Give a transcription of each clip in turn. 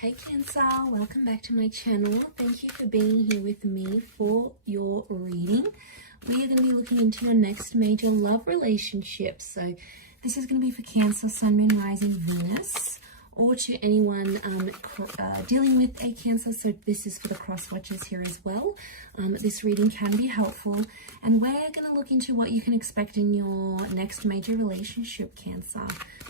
Hey Cancer, welcome back to my channel. Thank you for being here with me for your reading. We are going to be looking into your next major love relationship. So this is going to be for Cancer, Sun, Moon, Rising, Venus, or to anyone dealing with a Cancer. So this is for the cross watchers here as well. This reading can be helpful, and we're going to look into what you can expect in your next major relationship, Cancer.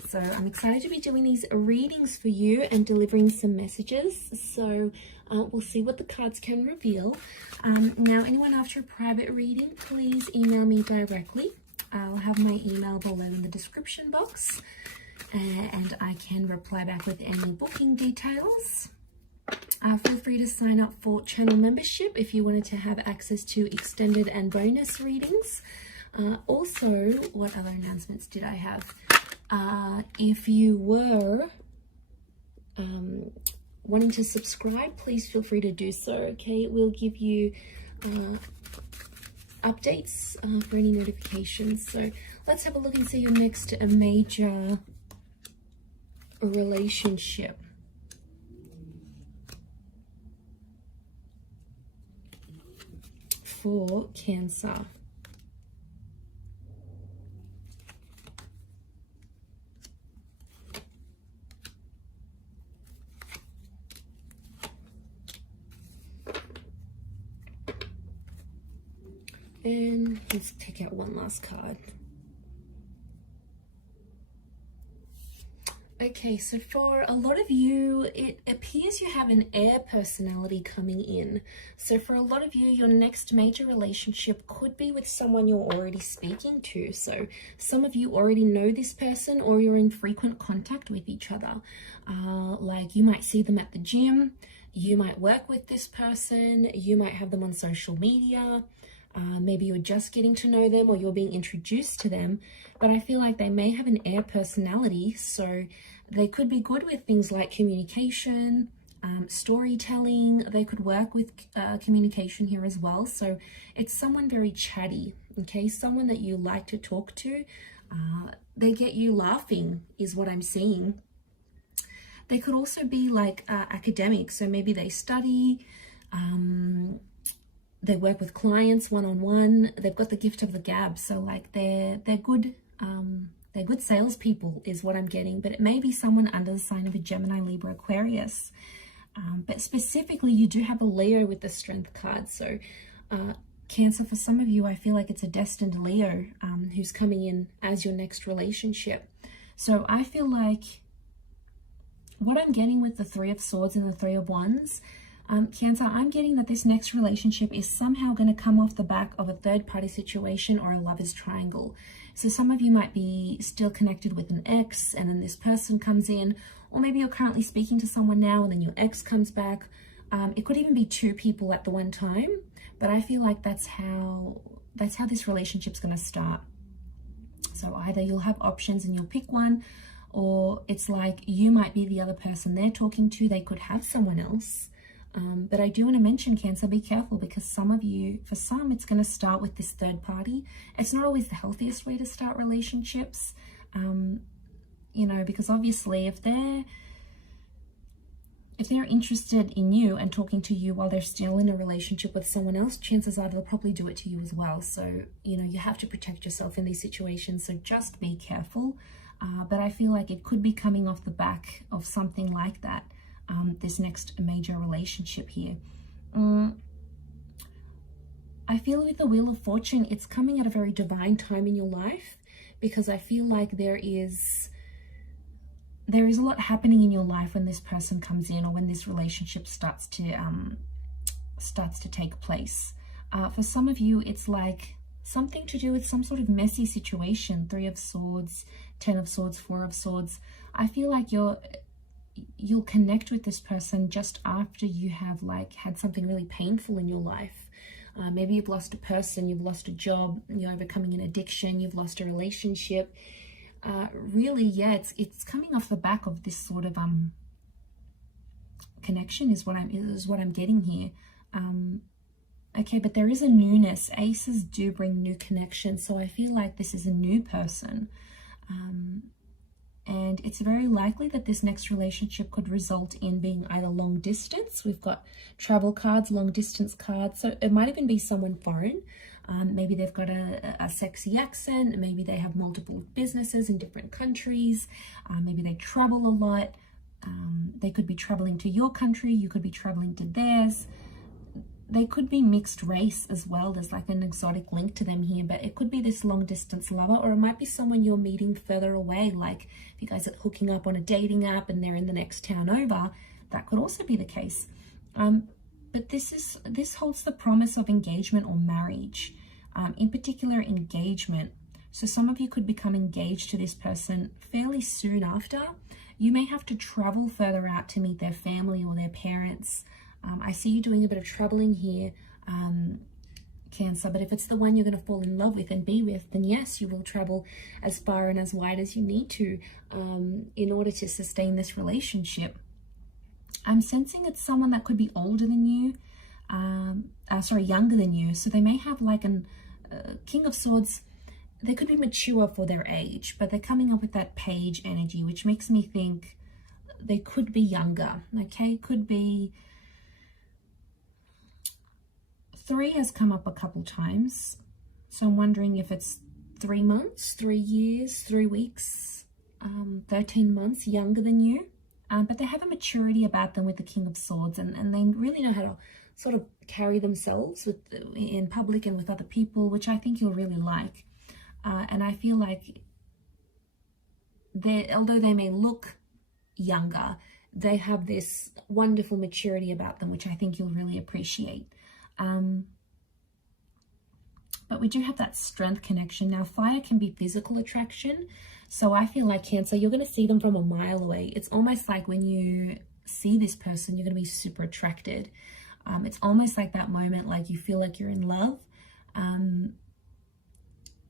So I'm excited to be doing these readings for you and delivering some messages. So we'll see what the cards can reveal. Now, anyone after a private reading, please email me directly. I'll have my email below in the description box, and I can reply back with any booking details. Feel free to sign up for channel membership if you wanted to have access to extended and bonus readings. Also, what other announcements did I have? If you were wanting to subscribe, please feel free to do so. Okay, it will give you updates for any notifications. So let's have a look and see your next major relationship. For Cancer. And let's take out one last card. Okay, so for a lot of you, it appears you have an air personality coming in. So for a lot of you, your next major relationship could be with someone you're already speaking to. So some of you already know this person, or you're in frequent contact with each other. Like you might see them at the gym, you might work with this person, you might have them on social media. Maybe you're just getting to know them, or you're being introduced to them, but I feel like they may have an air personality, so they could be good with things like communication, storytelling. They could work with communication here as well. So it's someone very chatty, okay? Someone that you like to talk to. They get you laughing is what I'm seeing. They could also be like academic, so maybe they study, they work with clients one-on-one. They've got the gift of the gab, so like they're good salespeople is what I'm getting. But it may be someone under the sign of a Gemini, Libra, Aquarius. But specifically, you do have a Leo with the Strength card. So Cancer, for some of you, I feel like it's a destined Leo who's coming in as your next relationship. So I feel like what I'm getting with the Three of Swords and the Three of Wands, Cancer, I'm getting that this next relationship is somehow going to come off the back of a third-party situation or a lover's triangle. So some of you might be still connected with an ex, and then this person comes in, or maybe you're currently speaking to someone now and then your ex comes back. It could even be two people at the one time, but I feel like that's how this relationship's going to start. So either you'll have options and you'll pick one, or it's like you might be the other person they're talking to. They could have someone else. But I do want to mention, Cancer, be careful, because some of you, for some, it's going to start with this third party. It's not always the healthiest way to start relationships, you know, because obviously if they're interested in you and talking to you while they're still in a relationship with someone else, chances are they'll probably do it to you as well. So, you know, you have to protect yourself in these situations. So just be careful. But I feel like it could be coming off the back of something like that. This next major relationship here. I feel with the Wheel of Fortune, it's coming at a very divine time in your life, because I feel like there is a lot happening in your life when this person comes in, or when this relationship starts to take place. For some of you, it's like something to do with some sort of messy situation. Three of Swords, Ten of Swords, Four of Swords. I feel like you'll connect with this person just after you have like had something really painful in your life. Maybe you've lost a person, you've lost a job, you're overcoming an addiction, you've lost a relationship. Really, yeah, it's coming off the back of this sort of connection is what I'm getting here. Okay, but there is a newness. Aces do bring new connection, so I feel like this is a new person. And it's very likely that this next relationship could result in being either long distance. We've got travel cards, long distance cards. So it might even be someone foreign. Maybe they've got a sexy accent. Maybe they have multiple businesses in different countries. Maybe they travel a lot. They could be traveling to your country. You could be traveling to theirs. They could be mixed race as well. There's like an exotic link to them here, but it could be this long distance lover, or it might be someone you're meeting further away. Like if you guys are hooking up on a dating app and they're in the next town over, that could also be the case. But this holds the promise of engagement or marriage, in particular engagement. So some of you could become engaged to this person fairly soon after. You may have to travel further out to meet their family or their parents. I see you doing a bit of traveling here, Cancer, but if it's the one you're going to fall in love with and be with, then yes, you will travel as far and as wide as you need to in order to sustain this relationship. I'm sensing it's someone that could be older than you, younger than you. So they may have like an King of Swords. They could be mature for their age, but they're coming up with that page energy, which makes me think they could be younger, okay? Could be... 3 has come up a couple times, so I'm wondering if it's 3 months, 3 years, 3 weeks, 13 months younger than you. But they have a maturity about them with the King of Swords, and they really know how to sort of carry themselves in public and with other people, which I think you'll really like. And I feel like although they may look younger, they have this wonderful maturity about them, which I think you'll really appreciate. But we do have that strength connection. Now, fire can be physical attraction. So I feel like Cancer, you're going to see them from a mile away. It's almost like when you see this person, you're going to be super attracted. It's almost like that moment, like you feel like you're in love.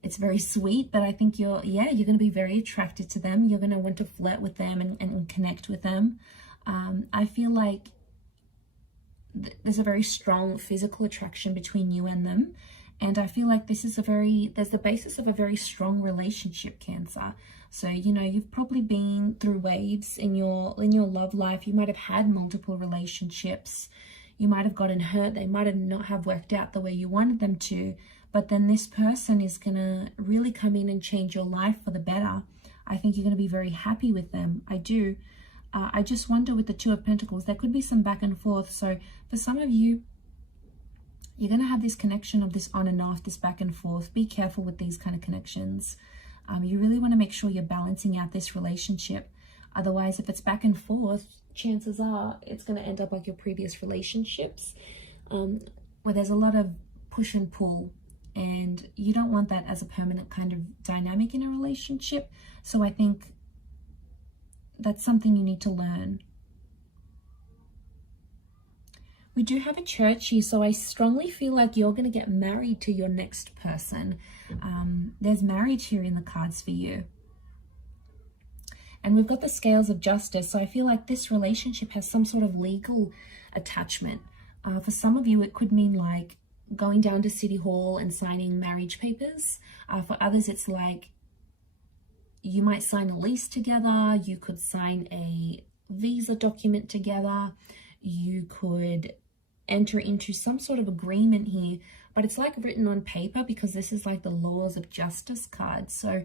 It's very sweet, but I think you're going to be very attracted to them. You're going to want to flirt with them and connect with them. I feel like there's a very strong physical attraction between you and them. And I feel like this is there's the basis of a very strong relationship, Cancer. So, you know, you've probably been through waves in your love life. You might have had multiple relationships. You might have gotten hurt. They might have not have worked out the way you wanted them to. But then this person is going to really come in and change your life for the better. I think you're going to be very happy with them. I do. I just wonder with the Two of Pentacles, there could be some back and forth. So for some of you, you're going to have this connection of this on and off, this back and forth. Be careful with these kind of connections. You really want to make sure you're balancing out this relationship. Otherwise, if it's back and forth, chances are it's going to end up like your previous relationships, where there's a lot of push and pull. And you don't want that as a permanent kind of dynamic in a relationship. So I think that's something you need to learn. We do have a church here, so I strongly feel like you're going to get married to your next person. There's marriage here in the cards for you. And we've got the scales of justice, so I feel like this relationship has some sort of legal attachment. For some of you, it could mean like going down to City Hall and signing marriage papers. For others, it's like you might sign a lease together. You could sign a visa document together. You could enter into some sort of agreement here, but it's like written on paper because this is like the laws of justice card. So,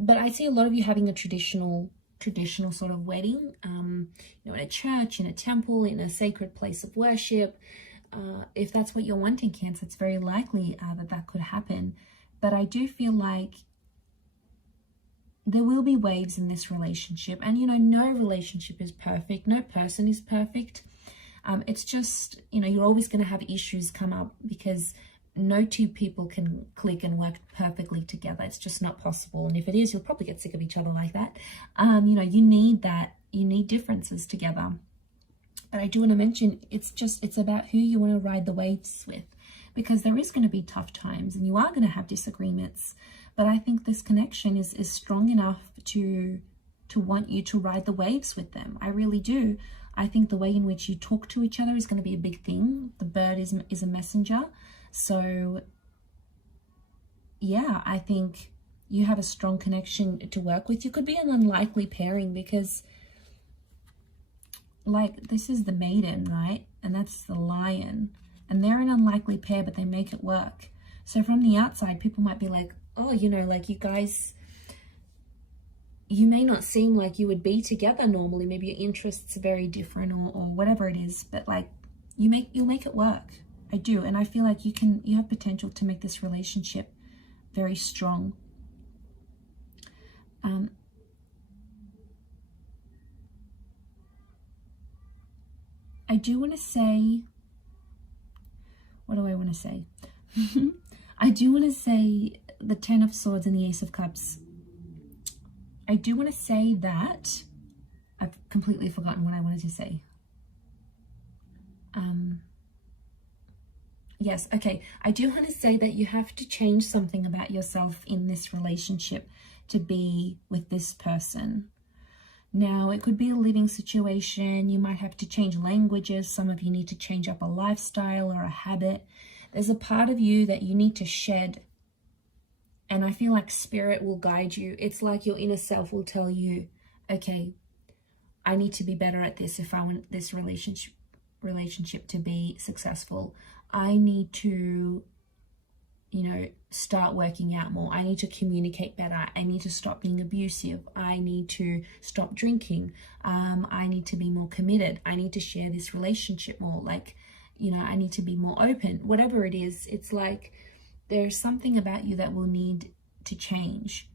but I see a lot of you having a traditional sort of wedding, you know, in a church, in a temple, in a sacred place of worship. If that's what you're wanting, Cancer, it's very likely that could happen. But I do feel like there will be waves in this relationship. And, you know, no relationship is perfect. No person is perfect. It's just, you know, you're always going to have issues come up because no two people can click and work perfectly together. It's just not possible. And if it is, you'll probably get sick of each other like that. You know, you need that. You need differences together. But I do want to mention, it's about who you want to ride the waves with, because there is going to be tough times and you are going to have disagreements. But I think this connection is strong enough to want you to ride the waves with them. I really do. I think the way in which you talk to each other is going to be a big thing. The bird is a messenger. So yeah, I think you have a strong connection to work with. You could be an unlikely pairing because, like, this is the maiden, right? And that's the lion. And they're an unlikely pair, but they make it work. So from the outside, people might be like, oh, you know, like you guys, you may not seem like you would be together normally. Maybe your interests are very different or whatever it is. But like, you'll make it work. I do. And I feel like you have potential to make this relationship very strong. I do want to say, what do I want to say? I do want to say the Ten of Swords and the Ace of Cups. I do want to say that I've completely forgotten what I wanted to say. Yes, okay. I do want to say that you have to change something about yourself in this relationship to be with this person. Now, it could be a living situation. You might have to change languages. Some of you need to change up a lifestyle or a habit. There's a part of you that you need to shed. And I feel like spirit will guide you. It's like your inner self will tell you, okay, I need to be better at this if I want this relationship to be successful. I need to, you know, start working out more. I need to communicate better. I need to stop being abusive. I need to stop drinking. I need to be more committed. I need to share this relationship more. Like, you know, I need to be more open. Whatever it is, it's like there's something about you that will need to change.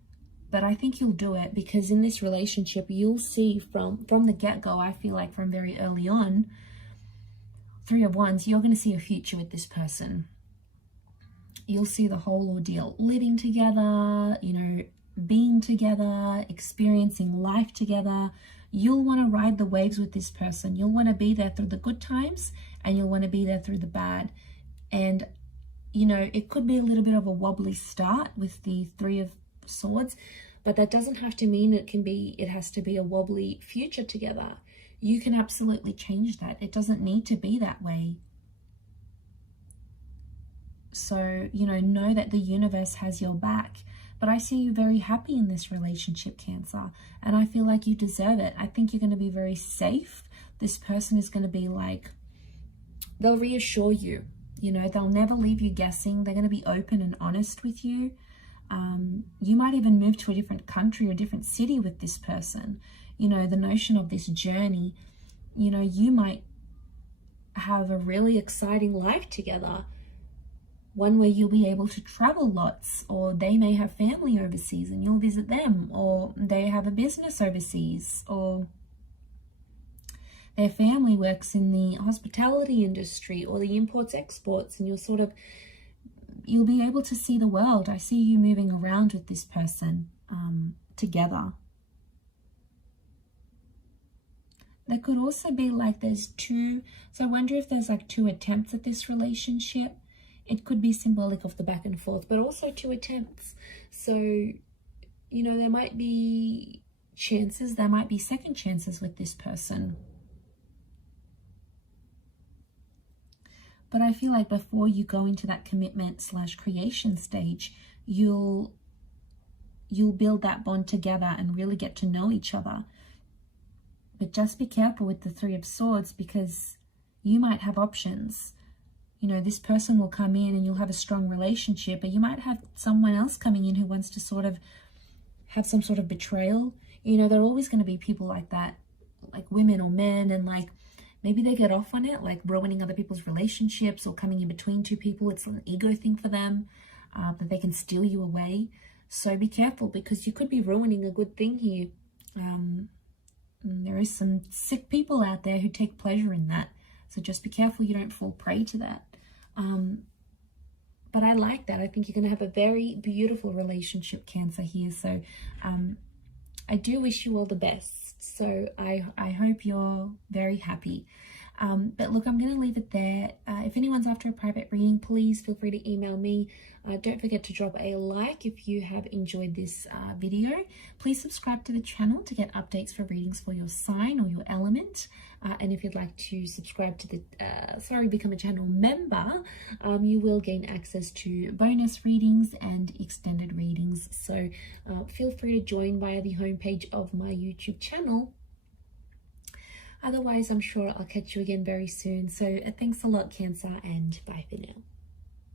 But I think you'll do it, because in this relationship, you'll see from the get-go, I feel like from very early on, Three of Wands, you're going to see a future with this person. You'll see the whole ordeal, living together, you know, being together, experiencing life together. You'll want to ride the waves with this person. You'll want to be there through the good times, and you'll want to be there through the bad. And, you know, it could be a little bit of a wobbly start with the Three of Swords, but that doesn't have to mean it has to be a wobbly future together. You can absolutely change that. It doesn't need to be that way. So, you know that the universe has your back. But I see you very happy in this relationship, Cancer. And I feel like you deserve it. I think you're going to be very safe. This person is going to be like, they'll reassure you. You know, they'll never leave you guessing. They're going to be open and honest with you. You might even move to a different country or a different city with this person. You know, the notion of this journey, you know, you might have a really exciting life together. One where you'll be able to travel lots, or they may have family overseas and you'll visit them, or they have a business overseas, or their family works in the hospitality industry or the imports exports, and you'll be able to see the world. I see you moving around with this person together. There could also be like there's two, so I wonder if there's like two attempts at this relationship. It could be symbolic of the back and forth, but also two attempts. So, you know, there might be chances, there might be second chances with this person. But I feel like before you go into that commitment / creation stage, you'll build that bond together and really get to know each other. But just be careful with the Three of Swords, because you might have options. You know, this person will come in and you'll have a strong relationship, but you might have someone else coming in who wants to sort of have some sort of betrayal. You know, there are always going to be people like that, like women or men, and like maybe they get off on it, like ruining other people's relationships or coming in between two people. It's an ego thing for them, that they can steal you away. So be careful, because you could be ruining a good thing here. There is some sick people out there who take pleasure in that. So just be careful you don't fall prey to that. But I like that. I think you're going to have a very beautiful relationship, Cancer, here. So I do wish you all the best. So I hope you're very happy. But look, I'm going to leave it there. If anyone's after a private reading, please feel free to email me. Don't forget to drop a like if you have enjoyed this video. Please subscribe to the channel to get updates for readings for your sign or your element. And if you'd like to subscribe to the, become a channel member, you will gain access to bonus readings and extended readings. So feel free to join via the homepage of my YouTube channel. Otherwise, I'm sure I'll catch you again very soon. So thanks a lot, Cancer, and bye for now.